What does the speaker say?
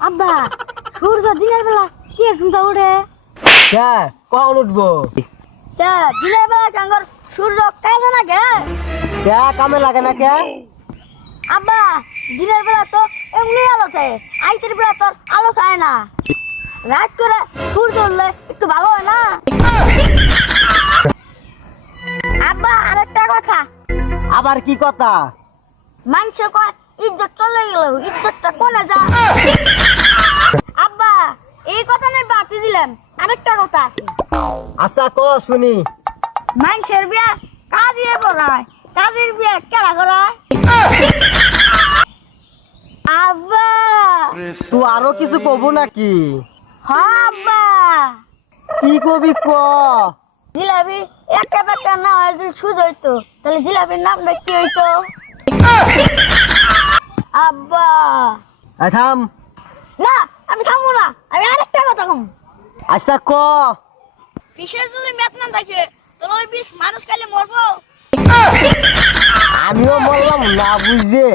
আব্বা সূর্য দিনের বেলা কি চিন্তা উঠে কে কখন উঠবো? কে দিনের বেলা কাঙ্গর সূর্য কাজে না গে কে কামে লাগে না কে? আব্বা দিনের বেলা তো এমনি আলো চায় আইতের বেলা তোর আলো চায় না রাত করে সূর্য উঠলে একটু ভালো হয় না আব্বা আরেকটা কথা আবার কি কথা? মানুষ কয় ইজ্জত চলে গেল ইজ্জতটা কোনে যা আব্বা এই কথা নয় বাতি দিলাম আরেকটা কথা আছে আচ্ছা ক শুনি। মানুষের বিয়া কাজে পড়ায় কাজের বিয়া কেনা করায় আব্বা তুই আরো কিছু কব নাকি? হ্যাঁ আব্বা কি কবি ক? জিলাপি একটা একটা না হয় যদি সুজ হইতো তাহলে জিলাপির নামটা কি হইতো আব্বা থাম। না আমি থামবো না আমি আরেকটা কথা কম আচ্ছা ক। বিশেষ যদি মেত না থাকে তাহলে ওই বিষ মানুষ খাইলে মরবো আমিও বললাম না বুঝছে।